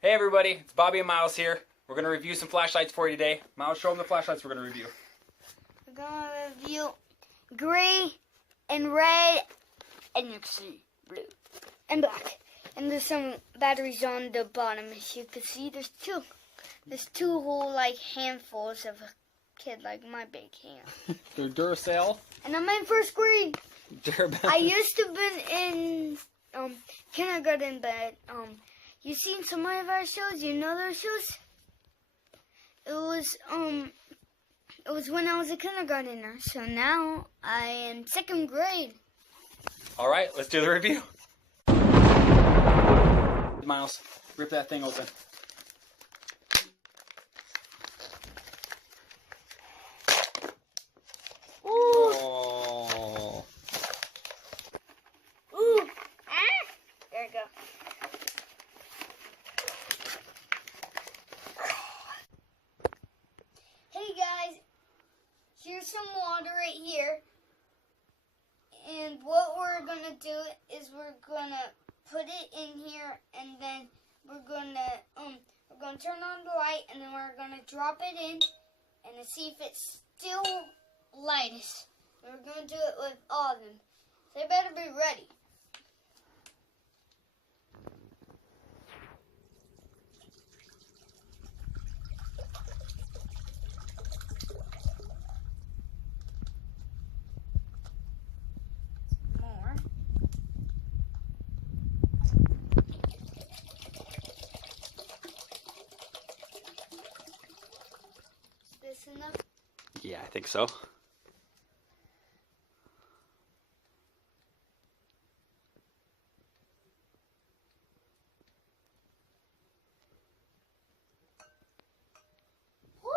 Hey everybody, it's Bobby and Miles here. We're going to review some flashlights for you today. Miles, show them the flashlights we're going to review. We're going to review gray and red, and you can see blue and black. And there's some batteries on the bottom. As you can see, there's two. There's two whole handfuls of a kid like my big hand. They're Duracell. And I'm in first grade. Duracell. I used to been in kindergarten, but you seen some of our shows? You know those shows? It was when I was a kindergartner. So now I am second grade. All right, let's do the review. Miles, rip that thing open. Ooh. Oh. Ooh. Ah. There we go. Hey guys, here's some water right here. And what we're gonna do is we're gonna put it in here, and then we're gonna turn on the light, and then we're gonna drop it in and see if it's still lightest. We're gonna do it with all of them. So they better be ready. More. Is this enough? Yeah, I think so. Woo!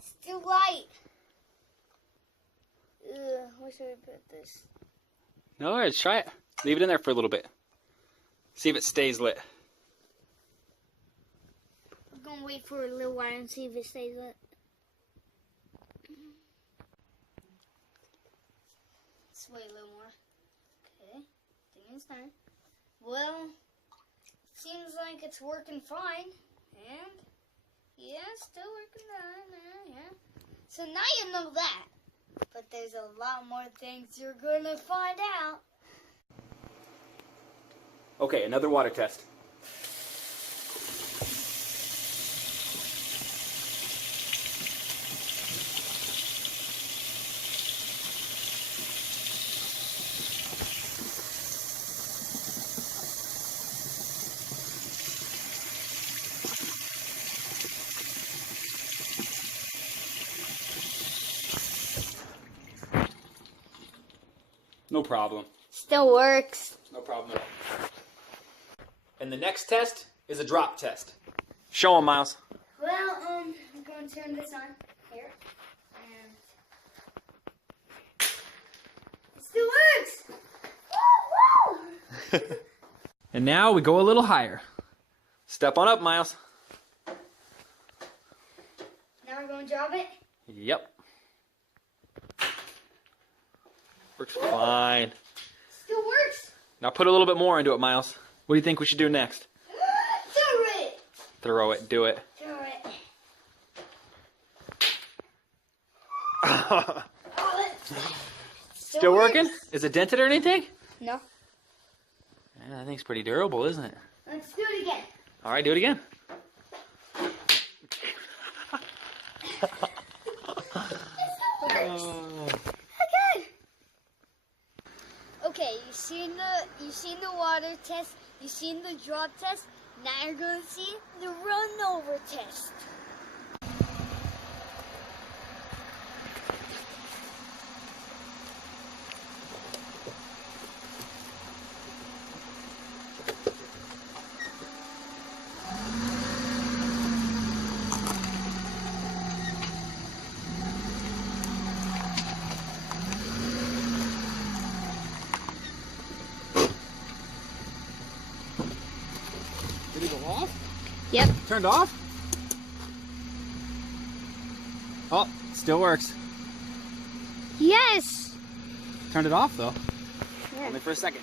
Still light. Ugh, where should we put this? No, all right, let's try it. Leave it in there for a little bit. See if it stays lit. I'm gonna wait for a little while and see if it stays lit. Let's wait a little more. Okay, I think it's time. Well, seems like it's working fine. And yeah, it's still working fine. Yeah. So now you know that. But there's a lot more things you're gonna find out. Okay, another water test. No problem. Still works. No problem at all. And the next test is a drop test. Show them, Miles. Well, I'm going to turn this on here, and it still works. Woo, woo! And now we go a little higher. Step on up, Miles. Now we're going to drop it. Yep. Works fine. Still works. Now put a little bit more into it, Miles. What do you think we should do next? Throw it. Throw it. Do it. Throw it. Still Still working? works. Is it dented or anything? No. Yeah, that thing's pretty durable, isn't it? Let's do it again. All right, do it again. Okay, you seen the water test, you seen the drop test, now you're gonna see the run over test. Did it go off? Yep. Turned off? Oh, still works. Yes. Turned it off though. Yeah. Only for a second.